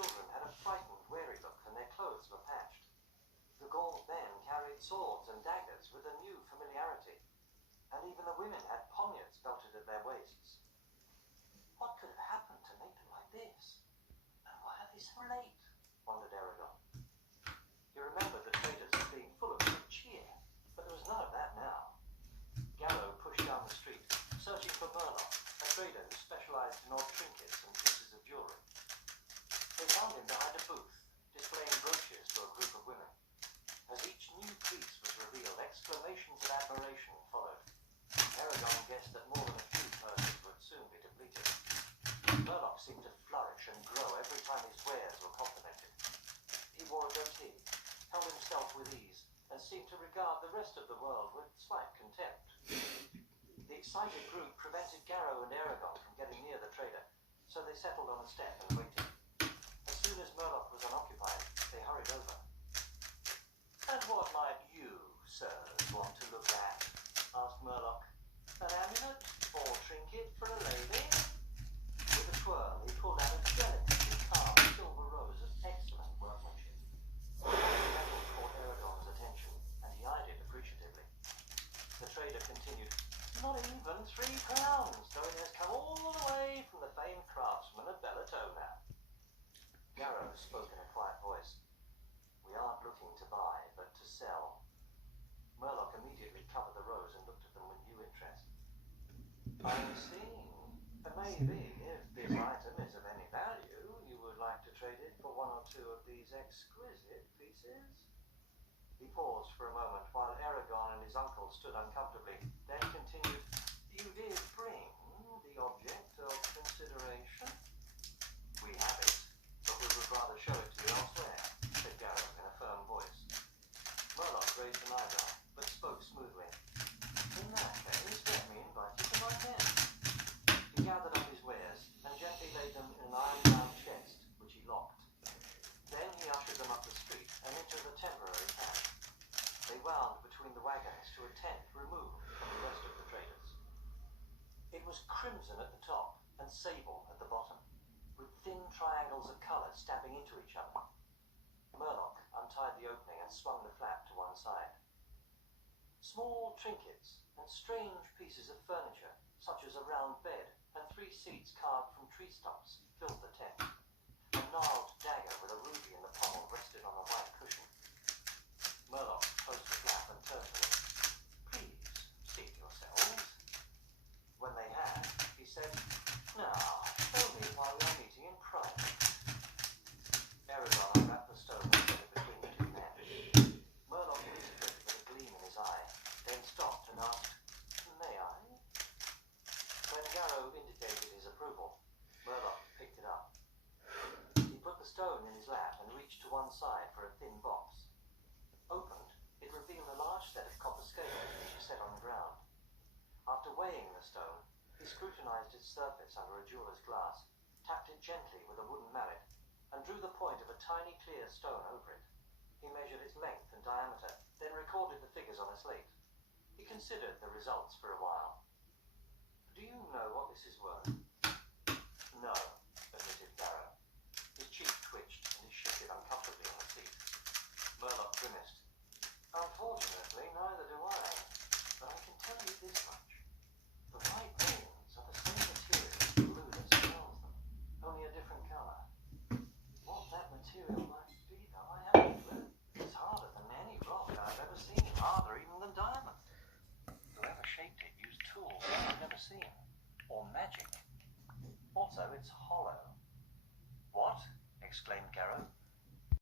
children had a frightened, wary look, and their clothes were patched. The gaunt men carried swords and daggers with a new familiarity, and even the women had poniards belted at their waists. What could have happened to make them like this? And why are they so late? Wondered Aragon. He remembered the traders as being full of good cheer, but there was none of that now. Gallo pushed down the street, searching for Murloc, a trader who specialized in odd trinkets and pieces of jewelry. They found him behind a booth, displaying brooches to a group of women. As each new piece was revealed, exclamations of admiration followed. Aragon guessed that more than a few purses would soon be depleted. Murloc seemed to flourish and grow every time his wares were complimented. He wore a goatee, held himself with ease, and seemed to regard the rest of the world with slight contempt. The excited group prevented Garrow and Aragon from getting near the trader, so they settled on a step and waited. As soon as Murloc was unoccupied, they hurried over. "And what might you, sirs, want to look at?" asked Murloc. "An amulet or trinket for a lady?" With a twirl, he pulled out a delicately carved silver rose of excellent workmanship. The metal caught Aragon's attention, and he eyed it appreciatively. The trader continued, "Not even £3, though it has come all the way from the famed craftsman of Bellatona." Garrow spoke in a quiet voice. "We aren't looking to buy, but to sell." Murloc immediately covered the rose and looked at them with new interest. "I see. Maybe, if this item is of any value, you would like to trade it for one or two of these exquisite pieces?" He paused for a moment while Aragon and his uncle stood uncomfortably, then continued, "You did bring the object of consideration?" "We have it, but we would rather show it to you elsewhere," said Garrow in a firm voice. Murloc raised an eyebrow, but spoke smoothly. "In that case, let me invite you to my tent." He gathered up his wares and gently laid them in an iron-bound chest, which he locked. Then he ushered them up the street and into the temporary camp. They wound between the wagons to a tent removed from the rest of the traders. It was crimson at the top and sable at the bottom, with thin triangles of colour stabbing into each other. Murloc untied the opening and swung the flap to one side. Small trinkets and strange pieces of furniture, such as a round bed and 3 seats carved from tree stumps, filled the tent. A gnarled dagger with a ruby in the pommel rested on a white cushion. Murloc closed the flap and turned to them. "Please, seat yourselves." When they had, he said, "Now, show me why we are meeting in private." Aragon unwrapped the stone and set it between the two men. Murloc listened with a gleam in his eye, then stopped and asked, "May I?" When Garrow indicated his approval, Murloc picked it up. He put the stone in his lap and reached to one side for a thin box. Opened, it revealed a large set of copper scales which he set on the ground. After weighing the stone, he scrutinized its surface under a jeweler's glass, tapped it gently with a wooden mallet, and drew the point of a tiny clear stone over it. He measured its length and diameter, then recorded the figures on a slate. He considered the results for a while. "Do you know what this is worth?" "No," admitted Garrow. His cheek twitched and he shifted uncomfortably on the seat. Murloc grimaced. "Unfortunately, neither do I. But I can tell you this much. The white rings are the same material as the blue that surrounds them, only a different colour. What that material might be, though, I haven't a clue. It's harder than any rock I've ever seen, harder even than diamond. Whoever shaped it used tools I've never seen, or magic. Also, it's hollow." "What?" exclaimed Garrow.